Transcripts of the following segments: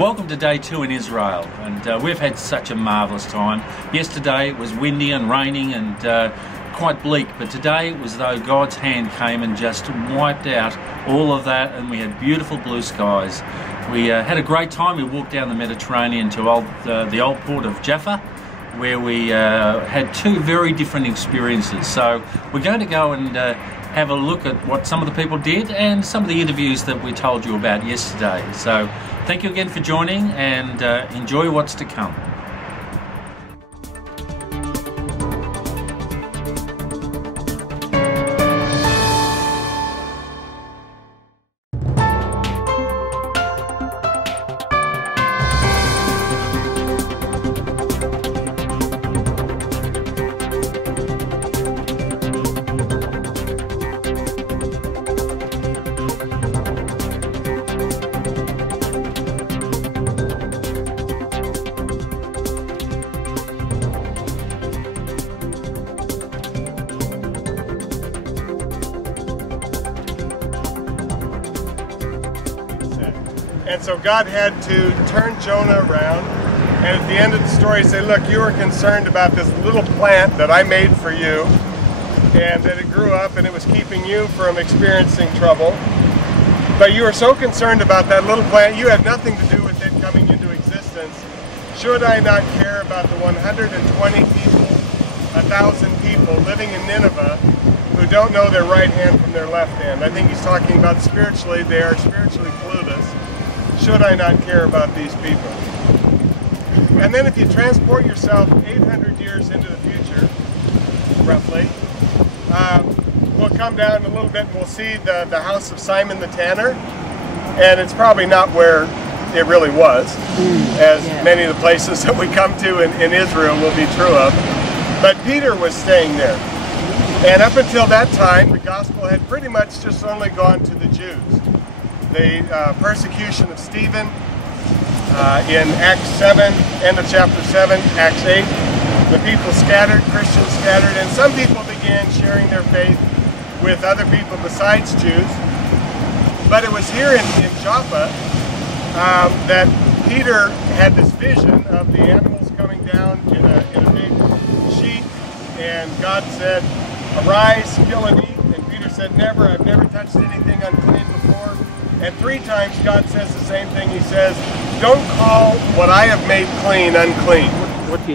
Welcome to day 2 in Israel, and we've had such a marvellous time. Yesterday it was windy and raining and quite bleak, but today it was as though God's hand came and just wiped out all of that, and we had beautiful blue skies. We had a great time. We walked down the Mediterranean to the Old Port of Jaffa, where we had 2 very different experiences. So we're going to go and have a look at what some of the people did and some of the interviews that we told you about yesterday. So thank you again for joining, and enjoy what's to come. And so God had to turn Jonah around, and at the end of the story say, look, you were concerned about this little plant that I made for you, and that it grew up and it was keeping you from experiencing trouble. But you were so concerned about that little plant, you had nothing to do with it coming into existence. Should I not care about the 120 people, 1,000 people living in Nineveh who don't know their right hand from their left hand? I think he's talking about spiritually, they are spiritually clueless. Should I not care about these people? And then if you transport yourself 800 years into the future, roughly, we'll come down a little bit and we'll see the house of Simon the Tanner, and it's probably not where it really was, as many of the places that we come to in Israel will be true of. But Peter was staying there. And up until that time, the gospel had pretty much just only gone to the Jews. The persecution of Stephen in Acts 7, end of chapter 7, Acts 8. The people scattered, Christians scattered, and some people began sharing their faith with other people besides Jews. But it was here in Jaffa that Peter had this vision of the animals coming down in a big sheet, and God said, arise, kill and eat. And Peter said, never, I've never touched anything unclean before. And 3 times God says the same thing. He says, don't call what I have made clean unclean. What do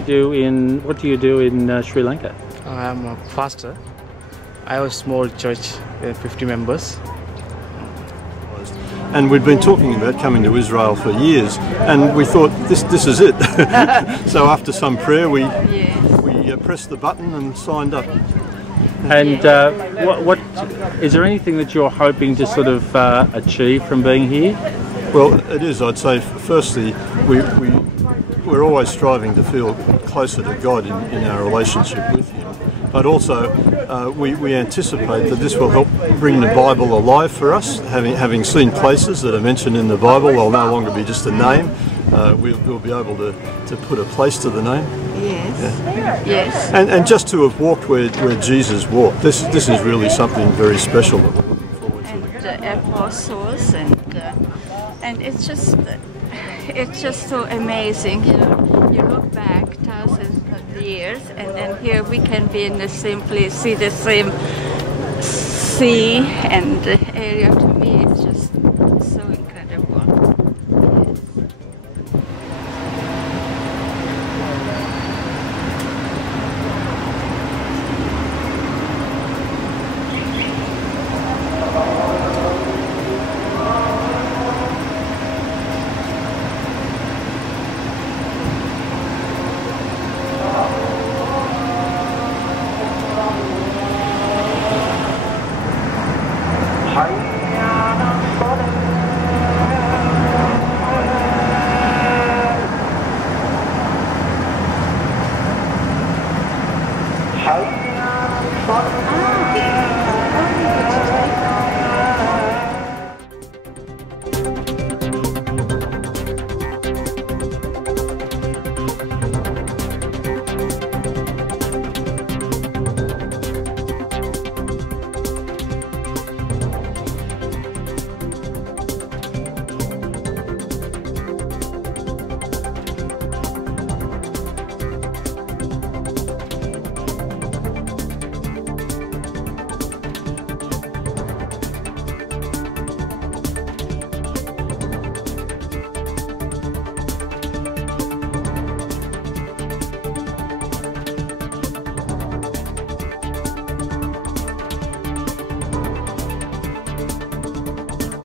you do in Sri Lanka? I'm a pastor. I have a small church with 50 members. And we'd been talking about coming to Israel for years, and we thought this is it. So after some prayer we pressed the button and signed up. And what is there anything that you're hoping to sort of achieve from being here? Well, it is. I'd say firstly we're always striving to feel closer to God in our relationship with Him, but also we anticipate that this will help bring the Bible alive for us. Having seen places that are mentioned in the Bible, they'll no longer be just a name. We'll be able to put a place to the name. Yes. Yeah. Yes. And just to have walked where Jesus walked, this is really something very special that we're looking forward to. And the apostles, and it's just so amazing. You know, you look back thousands of years, and then here we can be in the same place, see the same sea and area to